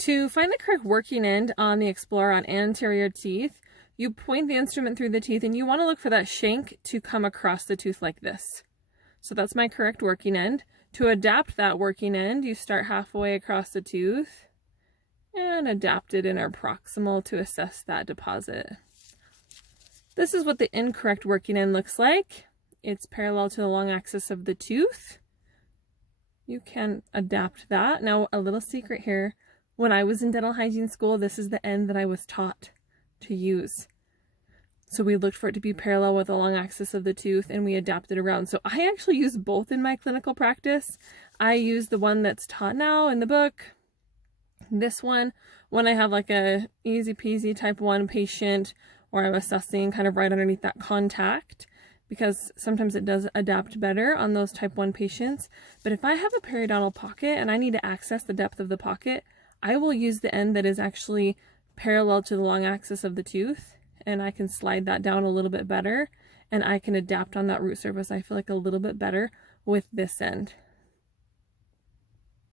To find the correct working end on the Explorer on anterior teeth, you point the instrument through the teeth and you want to look for that shank to come across the tooth like this. So that's my correct working end. To adapt that working end, you start halfway across the tooth and adapt it in our proximal to assess that deposit. This is what the incorrect working end looks like. It's parallel to the long axis of the tooth. You can adapt that. Now, a little secret here. When I was in dental hygiene school, this is the end that I was taught to use. So we looked for it to be parallel with the long axis of the tooth and we adapted around. So I actually use both in my clinical practice. I use the one that's taught now in the book. This one, when I have like a easy peasy type 1 patient or I'm assessing kind of right underneath that contact, because sometimes it does adapt better on those type 1 patients. But if I have a periodontal pocket and I need to access the depth of the pocket, I will use the end that is actually parallel to the long axis of the tooth, and I can slide that down a little bit better, and I can adapt on that root surface, I feel like, a little bit better with this end.